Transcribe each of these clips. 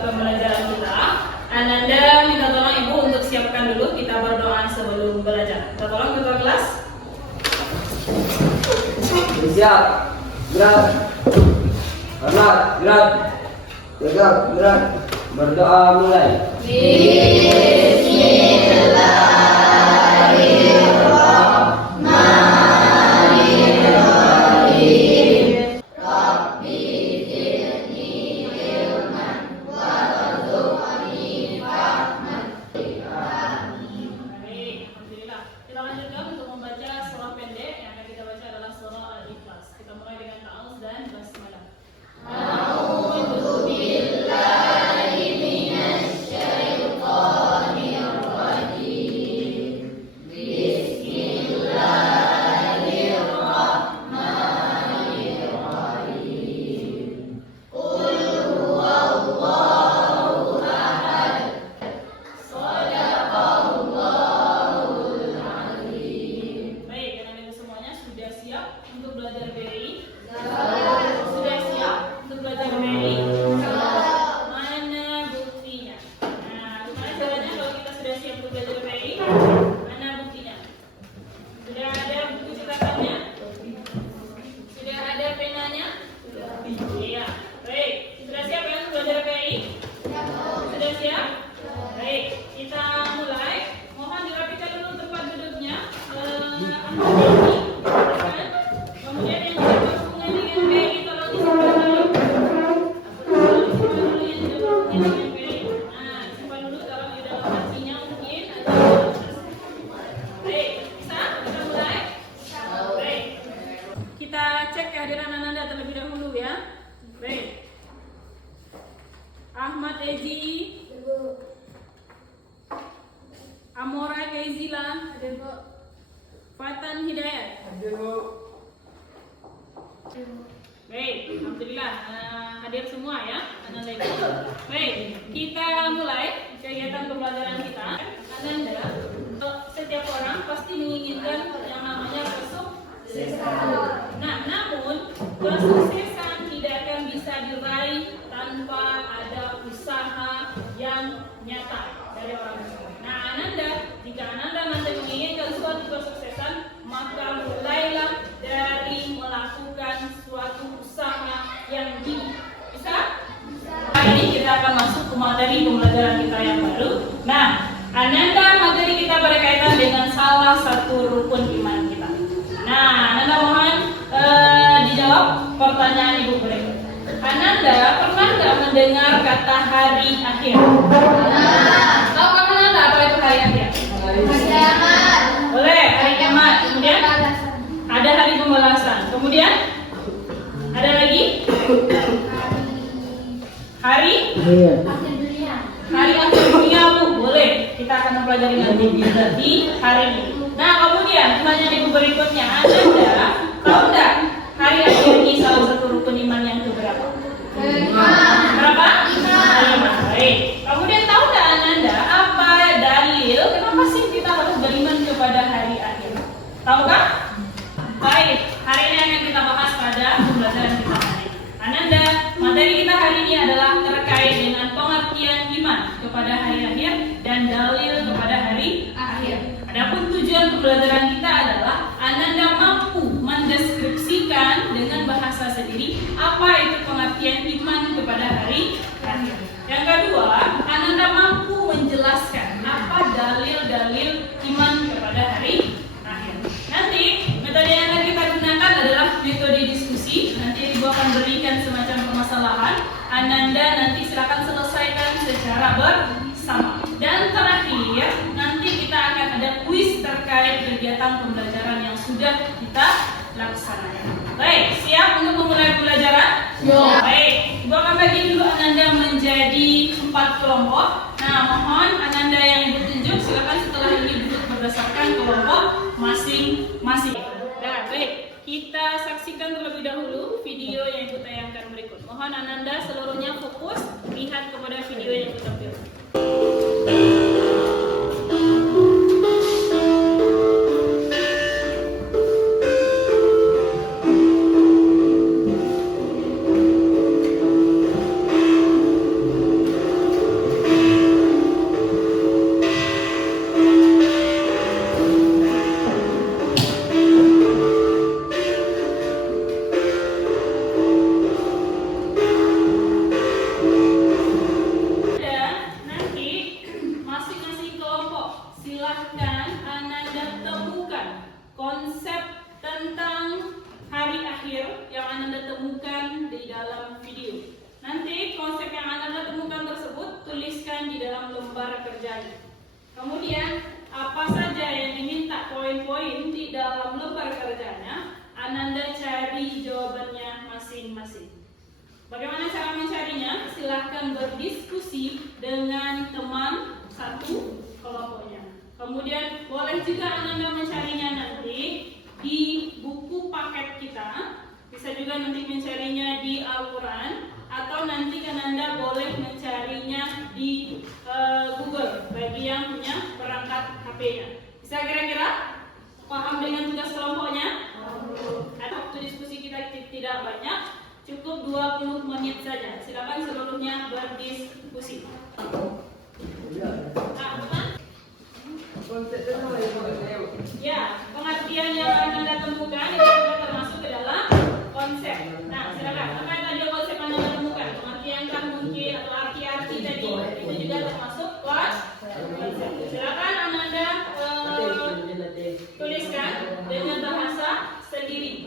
pembelajaran kita. Ananda minta tolong Ibu untuk siapkan dulu, kita berdoa sebelum belajar. Kita tolong ketua kelas. Siap. Gerak. Hormat. Gerak. Tegak. Gerak. Berdoa mulai. Ahmad Ezi, Amora Kezila, Fatan Hidayat. Baik, alhamdulillah hadir semua ya. Baik, kita mulai kegiatan pembelajaran kita. Ananda, setiap orang pasti menginginkan yang namanya kesuksesan. Nah, namun kesuksesan tidak akan bisa diraih tanpa ada usaha yang nyata dari orang tersebut. Nah, Ananda, jika Ananda nanti menginginkan suatu kesuksesan, maka mulailah dari melakukan suatu usaha yang bisa. Hari ini kita akan masuk ke materi pembelajaran kita yang baru. Nah, Ananda, materi kita berkaitan dengan salah satu rukun iman kita. Nah, Ananda mohon dijawab pertanyaan Ibu berikut. Ananda pernah nggak mendengar kata hari akhir? Tahu Ananda apa itu hari akhir? Hari kiamat. Boleh, hari kiamat. Kemudian ada hari pembalasan. Kemudian ada lagi hari akhir dunia, Bu. Boleh, kita akan mempelajari nanti di hari ini. Nah, kemudian pertanyaan Ibu berikutnya, Ananda tahu nggak hari akhir ini salah satu rukun iman yang keberapa? Berapa? 5. Baik. Kemudian tahu nggak Ananda apa dalil kenapa sih kita harus beriman kepada hari akhir? Tahukah? Baik. Hari ini akan kita bahas pada pembelajaran kita hari. Ananda, materi kita hari ini adalah terkait dengan pengertian iman kepada hari akhir dan dalil kepada hari akhir. Adapun tujuan pembelajaran kita adalah Ananda mampu mendeskripsikan dengan bahasa sendiri apa itu pengertian iman kepada hari akhir. Yang kedua, Ananda mampu menjelaskan apa dalil-dalil iman kepada hari akhir. Nanti metode yang akan kita gunakan adalah metode diskusi. Nanti Ibu akan berikan semacam permasalahan. Ananda nanti silakan selesaikan secara bersama. Dan terakhir, nanti kita akan ada kuis terkait kegiatan pembelajaran yang sudah kita laksanakan. Baik, siap untuk memulai pembelajaran? Baik, Ibu akan bagi dulu Ananda menjadi 4 kelompok. Nah, mohon Ananda yang Ibu tunjuk silakan setelah ini duduk berdasarkan kelompok masing-masing. Nah, baik, kita saksikan terlebih dahulu video yang Ibu tayangkan berikut. Mohon Ananda seluruhnya fokus lihat kepada video yang Ibu tampilkan. konsep tentang hari akhir yang Anda temukan di dalam video. Nanti konsep yang Anda temukan tersebut tuliskan di dalam lembar kerjanya. Kemudian apa saja yang diminta poin-poin di dalam lembar kerjanya, Anda cari jawabannya masing-masing. Bagaimana cara mencarinya? Silahkan berdiskusi dengan teman satu kelompoknya. Kemudian boleh juga Anda mencarinya nanti di buku paket kita. Bisa juga nanti mencarinya di Al-Quran, atau nanti kan Anda boleh mencarinya di Google bagi yang punya perangkat HP-nya. Bisa kira-kira paham dengan tugas kelompoknya? Ada waktu diskusi kita tidak banyak, cukup 20 menit saja. Silakan seluruhnya berdiskusi. Ya, pengertian yang Anda temukan itu juga termasuk ke dalam konsep. Nah, silakan. Apa yang tadi konsep Anda temukan? Pengertian kan mungkin atau arti-arti tadi itu juga termasuk konsep. Silakan Anda tuliskan dengan bahasa sendiri.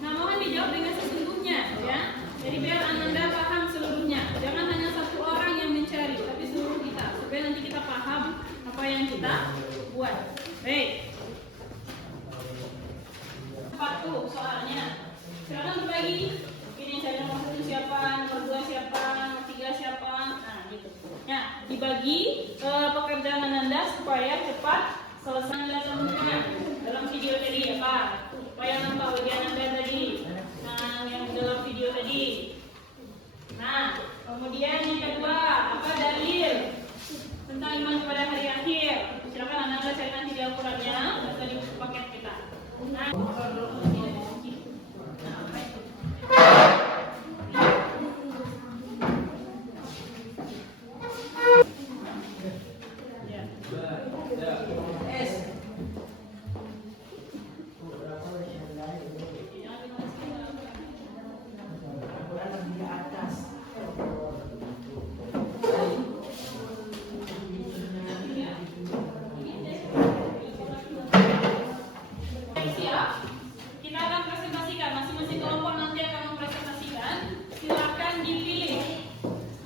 Nah, mohon dijawab dengan sesungguhnya, ya. Jadi biar Anda paham seluruhnya. Jangan hanya satu orang yang mencari, tapi seluruh kita, supaya nanti kita paham apa yang kita buat. Baik. 40 soalnya. Silakan berbagi. Ini cari nomor 1 siapa, nomor 2 siapa, nomor 3 siapa. Nah, gitu. Nah, dibagi pekerjaan Anda supaya cepat selesai Anda temukan dalam video tadi, ya Pak. Supaya nampak bagian Anda tadi. Nah, yang dalam video tadi. Nah, kemudian yang kedua, apa dalil tentang iman kepada hari akhir? Silakan Anda cari nanti di Al-Qurannya atau di buku paket kita. Nah, kita akan presentasikan, masing-masing kelompok nanti akan mempresentasikan. Silakan dipilih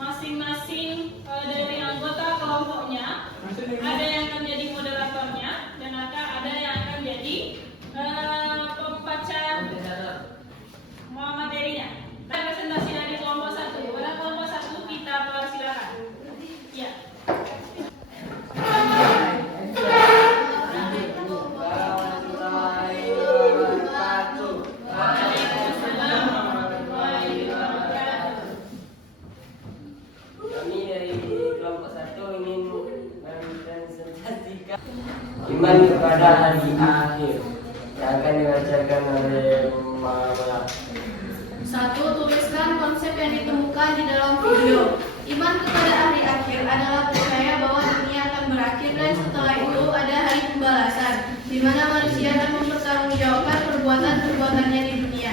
masing-masing dari anggota kelompoknya. Ada yang akan jadi moderatornya dan ada yang akan jadi pembaca materinya. Kita presentasi dari kelompok 1. Pada kelompok 1 kita persilakan. Ya. Iman kepada hari akhir yang akan dibacakan oleh Mama. 1. Tuliskan konsep yang ditemukan di dalam video. Iman kepada hari akhir adalah percaya bahwa dunia akan berakhir dan setelah itu ada hari pembalasan, di mana manusia akan mempertanggungjawabkan perbuatan-perbuatannya di dunia.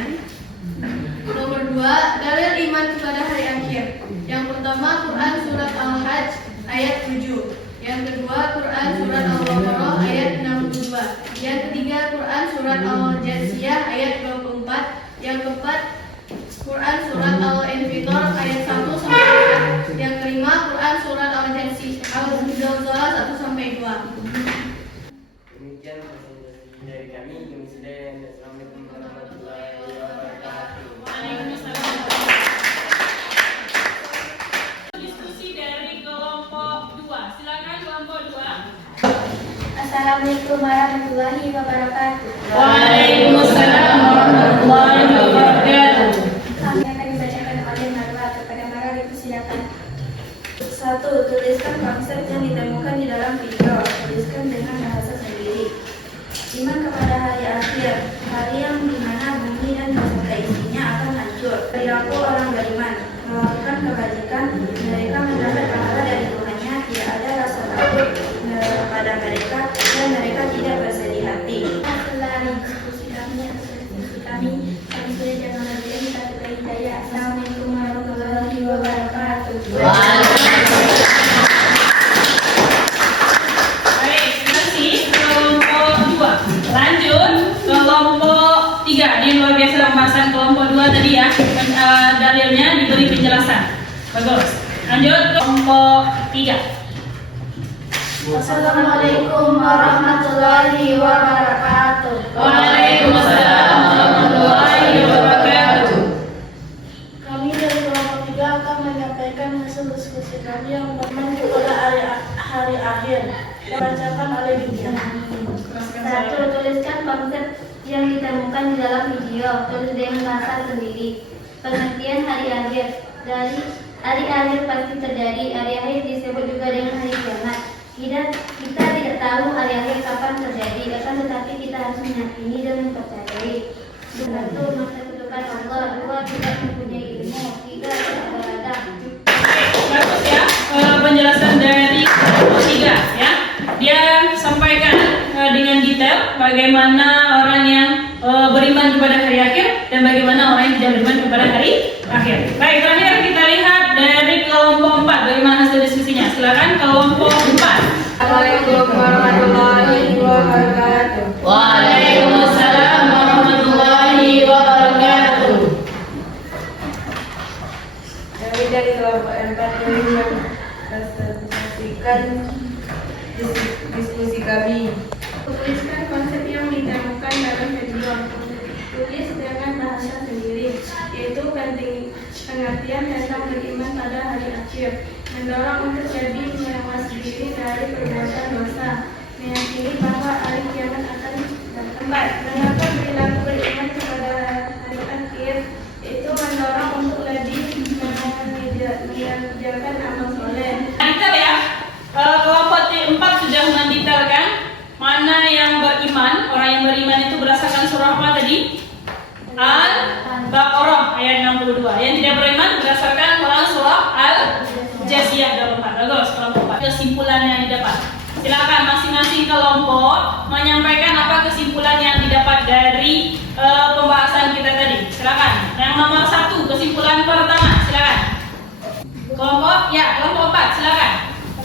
Nomor 2. Dalil iman kepada hari akhir. Yang pertama, Quran Surat Al-Hajj ayat 7. Yang kedua, Quran Surat Al-Baqarah ayat 62. Yang ketiga, Quran Surat Al-Jathiyah ayat 24. Yang keempat, Quran Surat Al-Infitor ayat 1 sampai 4. Yang kelima, Quran Surat Al-Zalzalah 1 sampai 2. Demikian presentasi dari kami. Assalamualaikum warahmatullahi wabarakatuh. Waalaikumsalam. Diskusi dari kelompok 2. Silakan kelompok 2. Assalamualaikum warahmatullahi wabarakatuh. Waalaikumsalam warahmatullahi wabarakatuh. Kami akan dibacakan oleh Marwa. Kepada Marwa dipersilakan. 1. Tuliskan konsep yang ditemukan di dalam video. Tuliskan dengan bahasa sendiri. Iman kepada hari akhir, hari yang dimana bumi dan beserta isinya akan hancur. Perilaku orang beriman, melakukan kebajikan, mereka mendapat pahala dari Tuhannya. Tidak ada rasa takut pada mereka dan mereka tidak bersedih hati. Setelah diskusi kami sudah jangan lagi kita hidayah. Assalamualaikum warahmatullahi wabarakatuh. Baik, Bagus. Lanjut kelompok 3. Assalamualaikum warahmatullahi wabarakatuh. Waalaikumsalam warahmatullahi wabarakatuh. Kami dari kelompok 3 akan menyampaikan hasil diskusi kami yang bermain kepada hari akhir. Dibacakan oleh Dinda. 1. Tuliskan konsep yang ditemukan di dalam video. Tulis dengan bahasa sendiri. Pengertian hari akhir. Dari hari akhir pasti terjadi. Hari akhir disebut juga dengan hari kiamat. Kita tidak tahu hari akhir kapan terjadi, akan tetapi kita harus meyakini dan mempercayai. 1. Masa kutukan Allah. 2. Tidak mempunyai ilmu. 3. Tidak berada. Bagus ya, penjelasan dari kelompok 3 ya. Dia sampaikan dengan detail bagaimana orang yang beriman kepada hari akhir dan bagaimana orang yang tidak beriman kepada hari akhir. Baik, terakhir kita lihat dari kelompok 4 bagaimana hasil diskusinya. Silakan kelompok 4. Assalamualaikum warahmatullahi wabarakatuh. Waalaikumsalam warahmatullahi wabarakatuh. Kami dari kelompok 4 ingin mempresentasikan diskusi kami. Tuliskan konsep yang ditemukan dalam video. Tulis dengan bahasa sendiri, yaitu pengertian tentang beriman pada hari akhir, mendorong untuk jadi mewas diri dari perbuatan dosa, meyakini bahwa hari kiamat akan datang. Mengapa perilaku beriman kepada hari akhir itu mendorong untuk lebih mengerjakan amal soleh. Detail ya, kelompok 4 sudah mendetailkan mana yang beriman. Orang yang beriman itu berdasarkan surah apa tadi? Al-Baqarah ayat 62. Yang tidak beriman berdasarkan Quran surah Al-Jasiyah 24. Bagus, kelompok 4. Kesimpulan yang didapat. Silakan masing-masing kelompok menyampaikan apa kesimpulan yang didapat dari pembahasan kita tadi. Silakan. Yang nomor 1, kesimpulan pertama. Silakan. Kelompok 4. Silakan.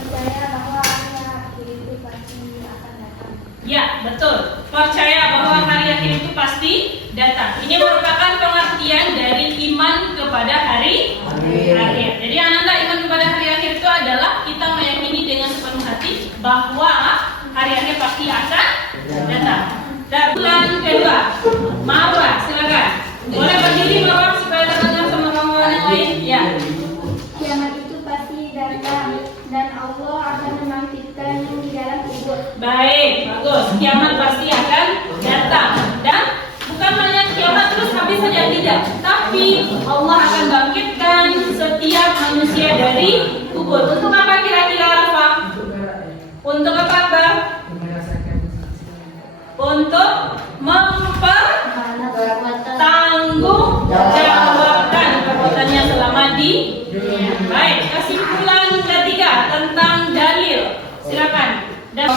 Percaya bahwa hari akhir itu pasti akan datang. Ya, betul. Percaya bahwa hari akhir itu pasti datang. Ini merupakan pengertian dari iman kepada hari akhir. Jadi Ananda, iman kepada hari akhir itu adalah kita meyakini dengan sepenuh hati bahwa hari akhir pasti akan datang. Dan bulan kedua, Marwa, silakan. Boleh berdiri Marwa supaya terdengar sama kawan-kawan yang lain. Ya. Kiamat itu pasti datang dan Allah akan membangkitkannya di dalam kubur. Baik, bagus. Kiamat pasti akan datang. Dan bukan hanya kiamat terus habis saja, tidak. Tapi Allah akan bangkitkan setiap manusia dari kubur. Untuk apa kira-kira, Rafa? Untuk apa, Bang? Untuk mempertanggungjawabkan perbuatannya selama di dunia. Baik, kesimpulan ketiga tentang dalil. Silakan. Dan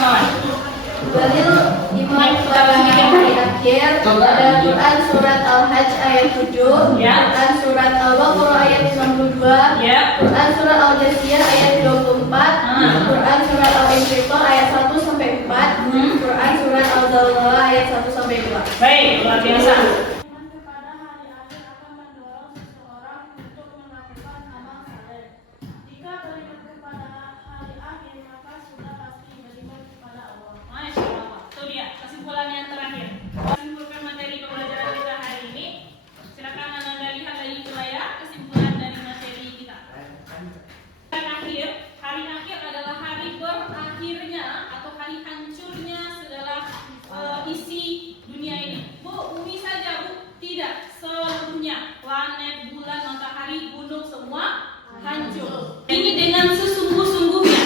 Dalil iman kepada hari akhir ada Quran surat Al-Hajj ayat 7, Ya. Quran surat Al-Baqarah ayat 52, Ya. Quran surat Al-Jasiyah ayat 24, Quran surat Al-Insyirah ayat 1 sampai 4, Quran surat Al-Zalzalah ayat 1 sampai 2. baik, luar biasa. Iman kepada hari akhir akan mendorong seseorang untuk melakukan amal saleh. Jika beriman kepada hari akhir, maka sudah pasti beriman kepada Allah. Masya Allah. Itu dia kesimpulan yang terakhir. Simpulkan materi pembelajaran kita hari ini. Silakan Anda lihat lagi ke layar kesimpulan dari materi kita. Hari akhir adalah hari berakhirnya atau hari hancurnya segala isi dunia ini. Bu, bumi saja Bu, tidak seluruhnya. Planet, bulan, matahari, gunung semua hancur. Ini dengan sesungguh-sungguhnya,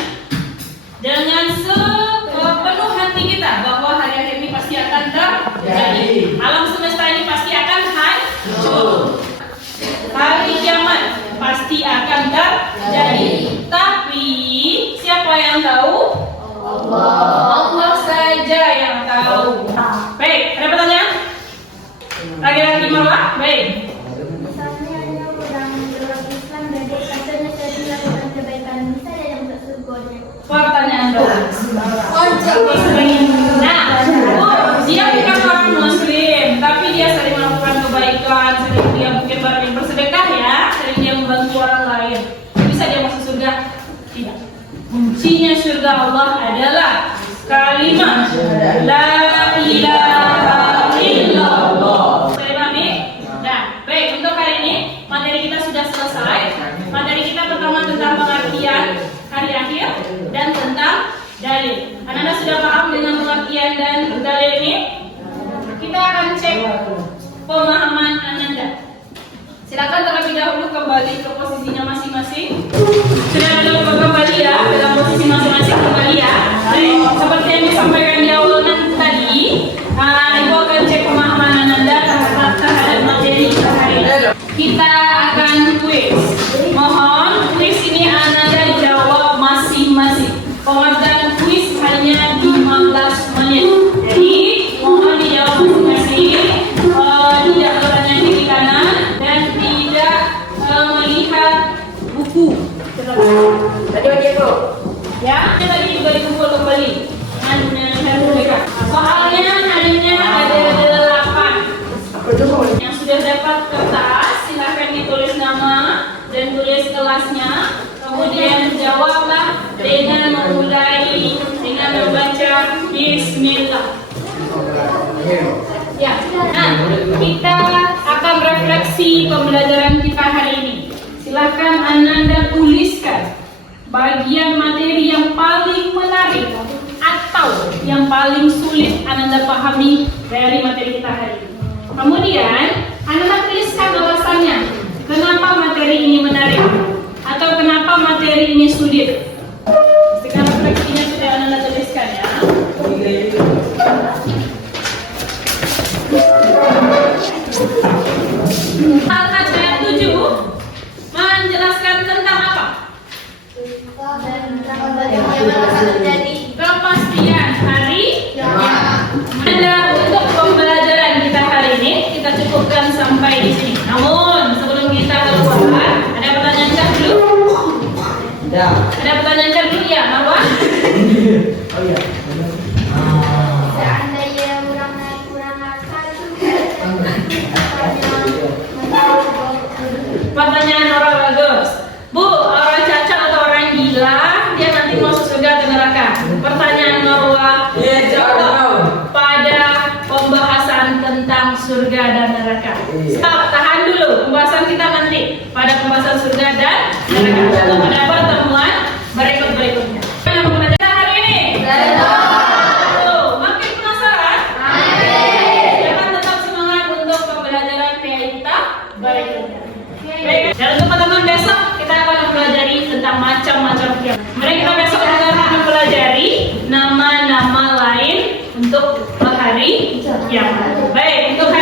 dengan sepenuh hati kita bahwa hari akhir ini pasti akan terjadi. Alam semesta ini pasti akan hancur. Hari kiamat pasti akan terjadi. Tapi siapa yang tahu? Allah saja yang tahu. Baik, ada pertanyaan? Lagi-lagi Marwa? Baik. Misalnya ada orang dalam Islam dan dia katanya tadi melakukan kebaikan, bisa dia masuk surga? Pertanyaan doang. Nah, dia bukan orang muslim, tapi dia sering melakukan kebaikan, sering dia mungkin bersedekah ya, sering dia membantu orang lain. adalah kalimat La ilaha illallah. Saya pahami? Nah, baik, untuk hari ini materi kita sudah selesai. Materi kita pertama tentang pengertian hari akhir dan tentang dalil. Anak-anak sudah paham dengan pengertian dan dalil ini? Kita akan cek pemahaman Ananda. Silakan terlebih dahulu kembali ke posisinya masing-masing. Sudah kembali ya, dalam posisi masing-masing kembali ya. Baik, seperti yang disampaikan di awal tadi, Ibu akan cek pemahaman Ananda terhadap materi kita hari ini. Kita akan kuis. Mohon kuis ini Ananda jawab masing-masing. Pengertian kuis hanya 15 menit. Jadi mohon dijawab masing-masing. Tidak bertanya kiri kanan dan tidak melihat buku. Tadi bro. Ya, tadi juga dikumpul kembali. Mereka. Soalnya harinya ada 8. Yang sudah dapat kertas, silahkan ditulis nama dan tulis kelasnya. Kemudian jawablah dengan memulai dengan membaca Bismillah. Ya, nah kita akan refleksi pembelajaran kita hari ini. Silahkan Ananda tuliskan bagian materi yang paling menarik atau yang paling sulit Ananda pahami dari materi kita hari ini. Kemudian Ananda tuliskan alasannya, kenapa materi ini menarik atau kenapa materi ini sulit. Sekarang refleksinya sudah Ananda tuliskan ya. Al-Hajj ayat 7 menjelaskan tentang apa? Kepastian hari Anda untuk pembelajaran kita hari ini kita cukupkan sampai di sini. Namun sebelum kita keluar, ada pertanyaan dulu? Ya. Ada pertanyaan dulu ya, Marwan? Oh iya. Seandainya kurang akal, Pertanyaan orang bagus. Bu, orang cacat atau orang gila, dia nanti masuk surga atau neraka? Pertanyaan Marwa jawab pada pembahasan tentang surga dan neraka. Stop, tahan dulu. Pembahasan kita nanti pada pembahasan surga dan neraka. Atau pada pertemuan berikutnya. Mana pembelajaran hari ini? Makin penasaran? Jangan tetap semangat untuk pembelajaran kita berikutnya. Baik, dan untuk pertemuan besok kita akan mempelajari tentang macam-macam kiamat. Mari kita besok akan mempelajari nama-nama lain untuk hari kiamat. Baik, untuk